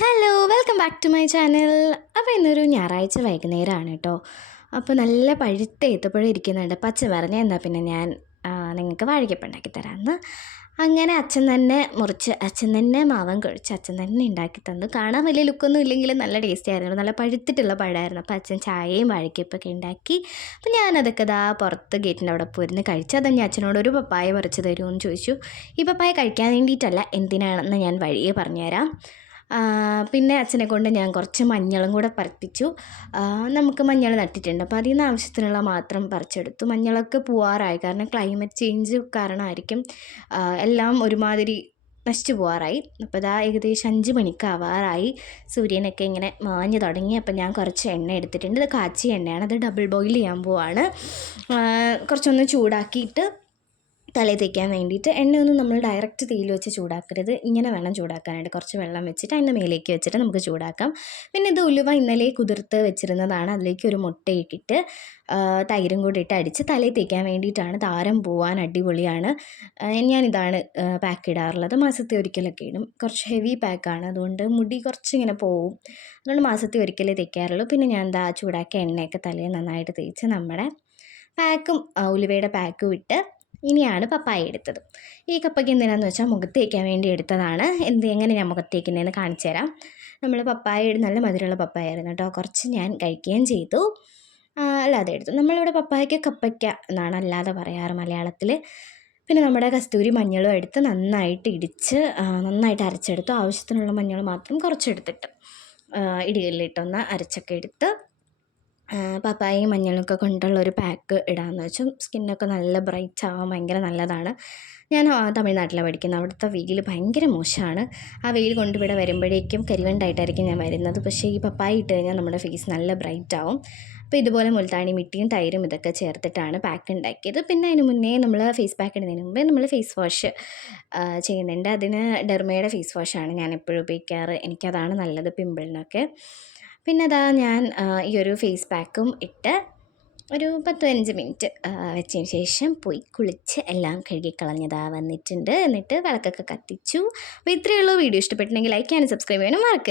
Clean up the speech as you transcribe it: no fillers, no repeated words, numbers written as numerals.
Hello welcome back to my channel. അപ്പോൾ ഇന്നൊരു ഞായറാഴ്ച വൈകുന്നേരമാണ് കേട്ടോ. അപ്പോൾ നല്ല പഴുത്ത ഏത്തപ്പഴം ഇരിക്കുന്നുണ്ട്. അപ്പോൾ അച്ഛൻ പറഞ്ഞ എന്താ പിന്നെ ഞാൻ നിങ്ങൾക്ക് വാഴയ്ക്കപ്പം ഉണ്ടാക്കി തരാമെന്ന്. അങ്ങനെ അച്ഛൻ തന്നെ മുറിച്ച് അച്ഛൻ തന്നെ മാവൻ കുഴച്ച് അച്ഛൻ തന്നെ ഉണ്ടാക്കി തന്നു. കാണാൻ വലിയ ലുക്കൊന്നും ഇല്ലെങ്കിലും നല്ല ടേസ്റ്റി ആയിരുന്നു, നല്ല പഴുത്തിട്ടുള്ള പഴമായിരുന്നു. അപ്പോൾ അച്ഛൻ ചായയും വാഴയ്ക്കപ്പൊക്കെ ഉണ്ടാക്കി. അപ്പോൾ ഞാനതൊക്കെ പുറത്ത് ഗേറ്റിൻ്റെ അവിടെ പോയിരുന്ന് കഴിച്ചു. അതന്നെ അച്ഛനോട് ഒരു പപ്പായ പറിച്ച് തരുമെന്ന് ചോദിച്ചു. ഈ പപ്പായ കഴിക്കാൻ വേണ്ടിയിട്ടല്ല, എന്തിനാണെന്ന് ഞാൻ വഴിയേ പറഞ്ഞുതരാം. പിന്നെ അച്ഛനെ കൊണ്ട് ഞാൻ കുറച്ച് മഞ്ഞളും കൂടെ പറിപ്പിച്ചു. നമുക്ക് മഞ്ഞൾ നട്ടിട്ടുണ്ട്, അപ്പോൾ അതിൽ നിന്ന് ആവശ്യത്തിനുള്ള മാത്രം പറിച്ചെടുത്തു. മഞ്ഞളൊക്കെ പൂവാറായി, കാരണം ക്ലൈമറ്റ് ചേഞ്ച് കാരണമായിരിക്കും എല്ലാം ഒരുമാതിരി നശിച്ചു പോകാറായി. അപ്പോൾ ഏകദേശം 5 മണിക്കാവാറായി. സൂര്യനൊക്കെ ഇങ്ങനെ മാഞ്ഞ് തുടങ്ങി. അപ്പോൾ ഞാൻ കുറച്ച് എണ്ണ എടുത്തിട്ടുണ്ട്. ഇത് കാച്ചിയ എണ്ണയാണ്, അത് ഡബിൾ ബോയിൽ ചെയ്യാൻ പോവാണ്. കുറച്ചൊന്ന് ചൂടാക്കിയിട്ട് തലയിൽ തേക്കാൻ വേണ്ടിയിട്ട്. എണ്ണയൊന്നും നമ്മൾ ഡയറക്റ്റ് തീയിൽ വെച്ച് ചൂടാക്കരുത്, ഇങ്ങനെ വേണം ചൂടാക്കാനായിട്ട്. കുറച്ച് വെള്ളം വെച്ചിട്ട് അതിൻ്റെ മേലേക്ക് വെച്ചിട്ട് നമുക്ക് ചൂടാക്കാം. പിന്നെ ഇത് ഉലുവ ഇന്നലെ കുതിർത്ത് വെച്ചിരുന്നതാണ്, അതിലേക്ക് ഒരു മുട്ടയിട്ടിട്ട് തൈരും കൂടി ഇട്ട് അടിച്ച് തലയിൽ തേക്കാൻ വേണ്ടിയിട്ടാണ്. താരം പോവാൻ അടിപൊളിയാണ്. ഞാനിതാണ് പാക്ക് ഇടാറുള്ളത്. മാസത്തിൽ ഒരിക്കലൊക്കെ ഇടും. കുറച്ച് ഹെവി പാക്കാണ്, അതുകൊണ്ട് മുടി കുറച്ചിങ്ങനെ പോവും. അതുകൊണ്ട് മാസത്തിൽ ഒരിക്കലേ തേക്കാറുള്ളൂ. പിന്നെ ഞാൻ ചൂടാക്കിയ എണ്ണയൊക്കെ തലയിൽ നന്നായിട്ട് തേച്ച് നമ്മുടെ പാക്കും ഉലുവയുടെ പാക്കും ഇട്ട് ഇനിയാണ് പപ്പായ എടുത്തത്. ഈ കപ്പയ്ക്ക് എന്തിനാണെന്ന് വെച്ചാൽ മുഖത്ത് തേക്കാൻ വേണ്ടി എടുത്തതാണ്. എങ്ങനെ ഞാൻ മുഖത്ത് തേക്കുന്നതെന്ന് കാണിച്ചു തരാം. നമ്മൾ പപ്പായ നല്ല മധുരമുള്ള പപ്പായ ആയിരുന്നു കേട്ടോ. കുറച്ച് ഞാൻ കഴിക്കുകയും ചെയ്തു, അല്ലാതെ എടുത്തു. നമ്മളിവിടെ പപ്പായയ്ക്ക് കപ്പയ്ക്ക എന്നാണ് അല്ലാതെ പറയാറ് മലയാളത്തിൽ. പിന്നെ നമ്മുടെ കസ്തൂരി മഞ്ഞളും എടുത്ത് നന്നായിട്ട് ഇടിച്ച് നന്നായിട്ട് അരച്ചെടുത്തു. ആവശ്യത്തിനുള്ള മഞ്ഞൾ മാത്രം കുറച്ചെടുത്തിട്ട് ഇടികളിലിട്ടൊന്ന് അരച്ചൊക്കെ എടുത്ത് പപ്പായയും മഞ്ഞളൊക്കെ കൊണ്ടുള്ള ഒരു പാക്ക് ഇടാമെന്ന് വെച്ചു. സ്കിന്നൊക്കെ നല്ല ബ്രൈറ്റ് ആവാൻ ഭയങ്കര നല്ലതാണ്. ഞാൻ തമിഴ്നാട്ടിലാണ് പഠിക്കുന്നത്. അവിടുത്തെ വെയിൽ ഭയങ്കര മോശമാണ്. ആ വെയിൽ കൊണ്ടിവിടെ വരുമ്പോഴേക്കും കരിവണ്ടായിട്ടായിരിക്കും ഞാൻ വരുന്നത്. പക്ഷേ ഈ പപ്പായ ഇട്ട് കഴിഞ്ഞാൽ നമ്മുടെ ഫേസ് നല്ല ബ്രൈറ്റ് ആവും. അപ്പോൾ ഇതുപോലെ മുൾത്താണി മിട്ടിയും തൈരും ഇതൊക്കെ ചേർത്തിട്ടാണ് പാക്ക് ഉണ്ടാക്കിയത്. പിന്നെ അതിന് മുന്നേ നമ്മൾ ഫേസ് പാക്ക് ഇടുന്നതിന് മുമ്പേ നമ്മൾ ഫേസ് വാഷ് ചെയ്യുന്നുണ്ട്. അതിന് ഡെർമയുടെ ഫേസ് വാഷാണ് ഞാൻ എപ്പോഴും ഉപയോഗിക്കാറ്. എനിക്കതാണ് നല്ലത് പിമ്പിളിനൊക്കെ. പിന്നെ ഞാൻ ഈ ഒരു ഫേസ് പാക്കും ഇട്ട് ഒരു 10-15 മിനിറ്റ് വെച്ചതിന് ശേഷം പോയി കുളിച്ച് എല്ലാം കഴുകിക്കളഞ്ഞതാ വന്നിട്ടുണ്ട്. എന്നിട്ട് വിളക്കൊക്കെ കത്തിച്ചു. അപ്പോൾ ഇത്രയേ ഉള്ളൂ. വീഡിയോ ഇഷ്ടപ്പെട്ടിട്ടുണ്ടെങ്കിൽ ലൈക്ക് ചെയ്യാനും സബ്സ്ക്രൈബ് ചെയ്യാനും മറക്കരുത്.